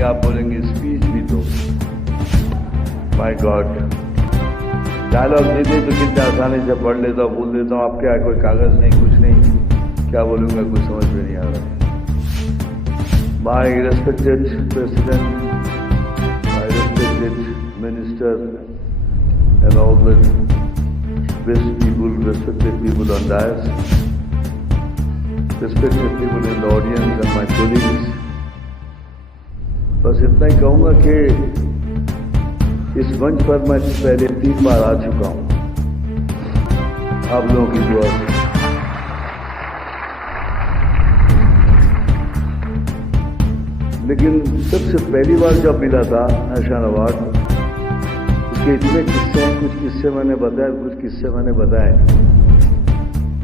आएंगे, आप बोलेंगे स्पीच भी दो। माय गॉड, डायलॉग दे दे तो कितने आसानी से पढ़ लेता हूँ, भूल देता हूँ। आपके यहाँ कोई कागज नहीं, कुछ नहीं, क्या बोलूँगा कुछ समझ में नहीं आ रहा है। My respected president, my respected minister and all the best people, respected people on dais, respected people in the audience and my colleagues, बस इतना ही कहूँगा कि इस मंच पर मैं पहले 3 बार आ चुका हूँ आप लोगों की दुआ से। लेकिन सबसे पहली बार जब मिला था नेशनल अवार्ड, उसके इतने किस्से हैं, कुछ किस्से मैंने बताए, कुछ किस्से मैंने बताए,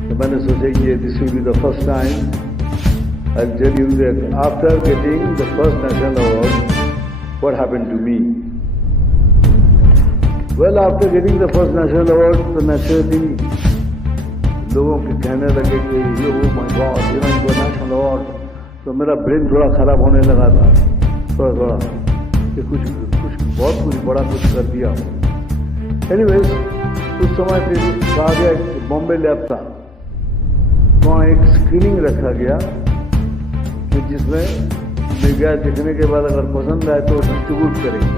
तो मैंने सोचा कि this will be the first time I tell you that after getting the first national award what happened to me. Well, after getting the first national award तो नेचुरली लोगों के कहने लगे कि yo my god, you know इनको national award, तो मेरा brain थोड़ा खराब होने लगा था थोड़ा कि कुछ बहुत कुछ बड़ा कुछ कर दिया। एनीवेज, उस समय फिर कहा गया बॉम्बे लैब था, वहाँ एक स्क्रीनिंग रखा गया कि जिसमें ले गया, देखने के बाद अगर पसंद आए तो डिस्ट्रीब्यूट करेंगे।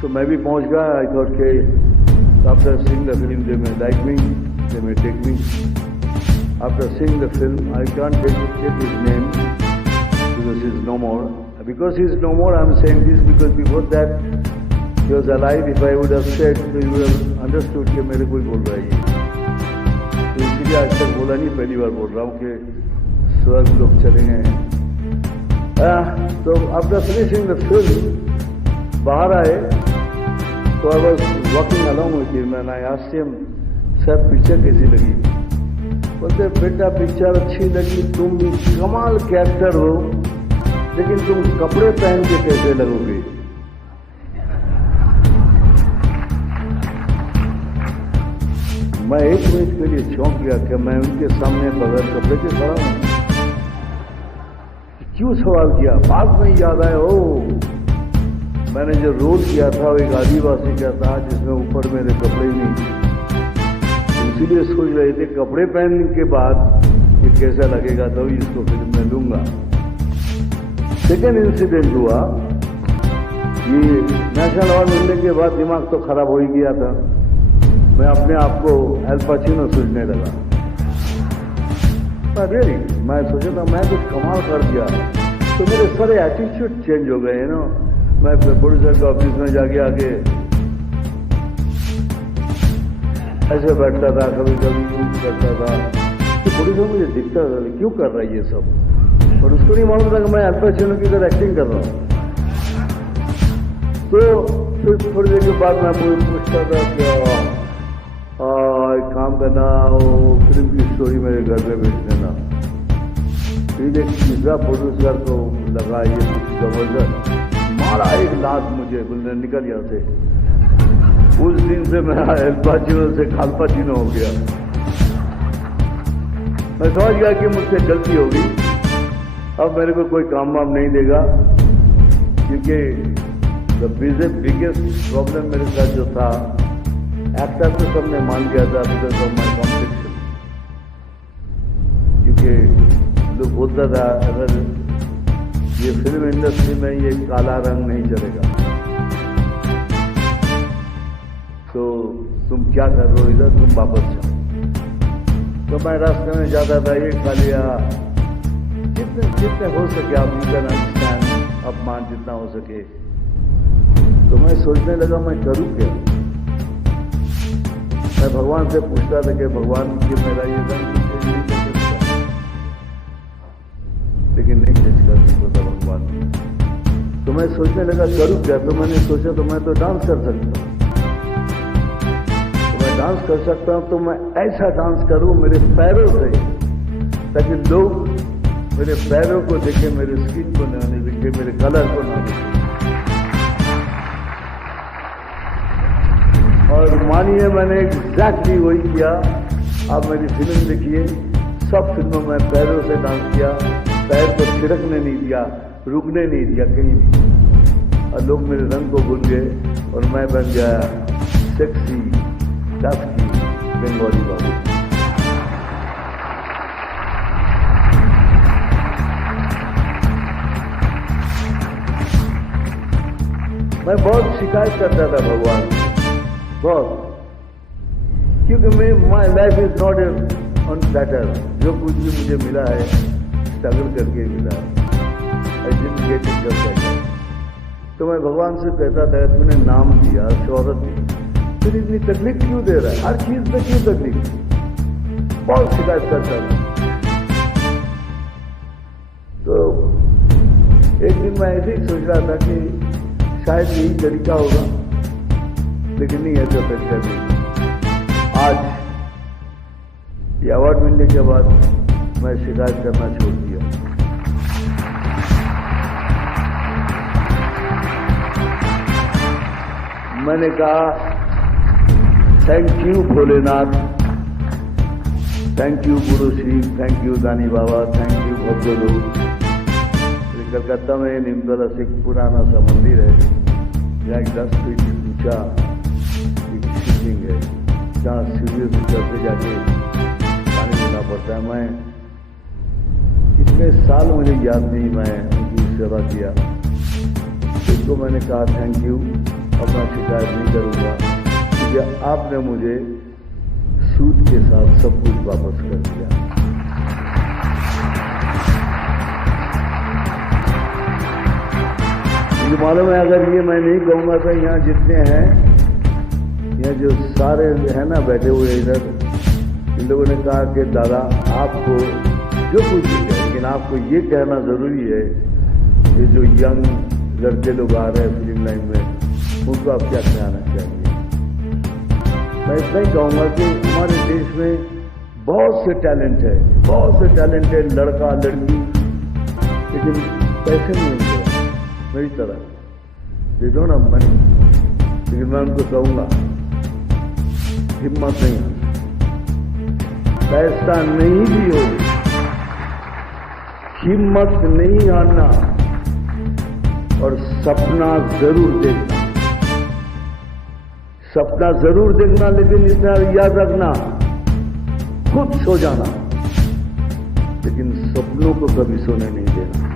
तो मैं भी पहुँच गया। आई थॉट के after seeing the film they may like me, they may take me. After seeing the film I can't take his name because he is no more. Because he is no more, I am saying this because before that he was alive. If I would have said, so you would have understood कि मेरे कोई बोल रहा है ये, तो इसलिए आज तक बोला नहीं, पहली बार बोल रहा हूँ कि स्वर्ग लोग चले गए हैं। तो आफ्टर फिनिशिंग द फिल्म बाहर आए तो I was walking along with him and I asked him, sir picture कैसी लगी? बोलते बेटा पिक्चर अच्छी लगी, तुम भी कमाल के एक्टर हो, लेकिन तुम कपड़े पहन के कैसे लगोगे? मैं 1 मिनट के लिए चौंक गया कि मैं उनके सामने बगैर कपड़े के खड़ा हूं। क्यों सवाल किया? बाद में याद आया, ओ मैंने जो रोल किया था वो एक आदिवासी का था जिसमें ऊपर मेरे कपड़े ही नहीं थे, इसीलिए सोच रहे थे कपड़े पहनने के बाद ये कैसा लगेगा, तो इसको फिल्म में लूंगा। सेकेंड इंसिडेंट हुआ, ये नेशनल अवार्ड मिलने के बाद दिमाग तो खराब हो ही गया था। मैं अपने आप को एल पचिनो सोचने लगा। मैं सोचा था मैं कुछ कमाल कर दिया, तो मेरे सारे एटीट्यूड चेंज हो गए। नो, मैं प्रोड्यूसर के ऑफिस में जाके आके ऐसे बैठता था, कभी कभी यूज करता था, तो प्रोड्यूसर मुझे दिखता था क्यों कर रहा है ये सब, और उसको नहीं मालूम था कि मैं अल्पाचिनो की तरह एक्टिंग कर रहा हूँ। तो फिर थोड़ी देर के बाद मैं पूछता था कि एक काम करना, वो फिल्म की स्टोरी मेरे घर में भेज देना। फिर एक तीसरा प्रोड्यूसर को लगा ये कुछ जबरदस्त, मारा एक लात मुझे, बोलने निकल यहाँ से। उस दिन से मैं अल्पाचिनो से खालपाचिनो हो गया। मैं समझ गया कि मुझसे गलती होगी, अब मेरे को कोई काम वाम नहीं देगा, क्योंकि द बिगेस्ट प्रॉब्लम मेरे साथ जो था, एक्टर तो सबने मान लिया था बिकॉज ऑफ माई कॉम्प्लेक्शन। क्योंकि लोग बोलता था अगर ये फिल्म इंडस्ट्री में ये काला रंग नहीं चलेगा तो तुम क्या कर रहे हो इधर, तुम वापस जाओ। तो मैं रास्ते में जाता था, ये खा लिया, जितने हो सके आप यू कैन अंडरस्टैंड, अपमान जितना हो सके। तो मैं सोचने लगा मैं करूँ क्या। मैं भगवान से पूछता था कि भगवान कि मेरा ये रंग नहीं कर सकता, लेकिन नहीं चेंज कर सकता था भगवान। तो मैं सोचने लगा करूँ क्या। तो मैंने सोचा तो मैं तो डांस कर सकता हूँ, तो मैं डांस कर सकता हूँ, तो मैं ऐसा डांस करूँ मेरे पैरों से, ताकि लोग मेरे पैरों को देखे, मेरे स्किन को ना देखे, मेरे कलर को ना देखे। और मानिए मैंने एग्जैक्टली वही किया। आप मेरी फिल्म देखिए, सब फिल्मों में पैरों से डांस किया, पैर को थिरकने नहीं दिया, रुकने नहीं दिया कहीं भी। और लोग मेरे रंग को भूल गए और मैं बन गया सेक्सी टफी बंगाली बाबू। मैं बहुत शिकायत करता था भगवान से, बहुत, क्योंकि my life is not on platter. जो कुछ भी मुझे मिला है स्ट्रगल करके मिला है। I didn't get it just like that. तो मैं भगवान से कहता था तूने नाम दिया, शोहरत दी, फिर इतनी तकलीफ क्यों दे रहा है, हर चीज में क्यों तकलीफ। बहुत शिकायत करता था। तो एक दिन मैं ऐसे ही सोच रहा था कि शायद यही तरीका होगा, लेकिन नहीं ऐसा तरीका नहीं। आज ये अवार्ड मिलने के बाद मैं शिकायत करना छोड़ दिया। मैंने कहा thank you Bholenath, thank you Guru Shri, thank you दानी बाबा, थैंक यू भक्तों। कलकत्ता में नीमतला से एक पुराना सा मंदिर है जहाँ 10 फीट ऊंचा एक शिवलिंग है, जहाँ सीढ़ियों से चढ़ते जाके पानी लेना पड़ता है। मैं इतने साल मुझे याद नहीं मैं उनकी सेवा किया। इसको मैंने कहा थैंक यू, अपना शिकायत नहीं करूँगा, क्योंकि आपने मुझे सूद के साथ सब कुछ वापस कर दिया। मुझे मालूम है अगर ये मैं नहीं कहूँगा तो यहाँ जितने हैं, यहाँ जो सारे हैं ना बैठे हुए इधर, इन लोगों ने कहा कि दादा आपको जो कुछ भी है, लेकिन आपको ये कहना जरूरी है कि जो यंग लड़के लोग आ रहे हैं फिल्म लाइन में, उनको आप क्या कहना चाहिए। मैं इतना ही कहूँगा कि हमारे देश में बहुत से टैलेंट है, बहुत से टैलेंट है, लड़का लड़की, लेकिन पैसे नहीं होंगे मेरी तरह, दे दो ना मनी। लेकिन मैं उनको कहूँगा हिम्मत नहीं, पैसा नहीं भी हो, हिम्मत नहीं हारना और सपना जरूर देखना। सपना जरूर देखना, लेकिन इतना याद रखना खुद सो जाना, लेकिन सपनों को कभी सोने नहीं देना।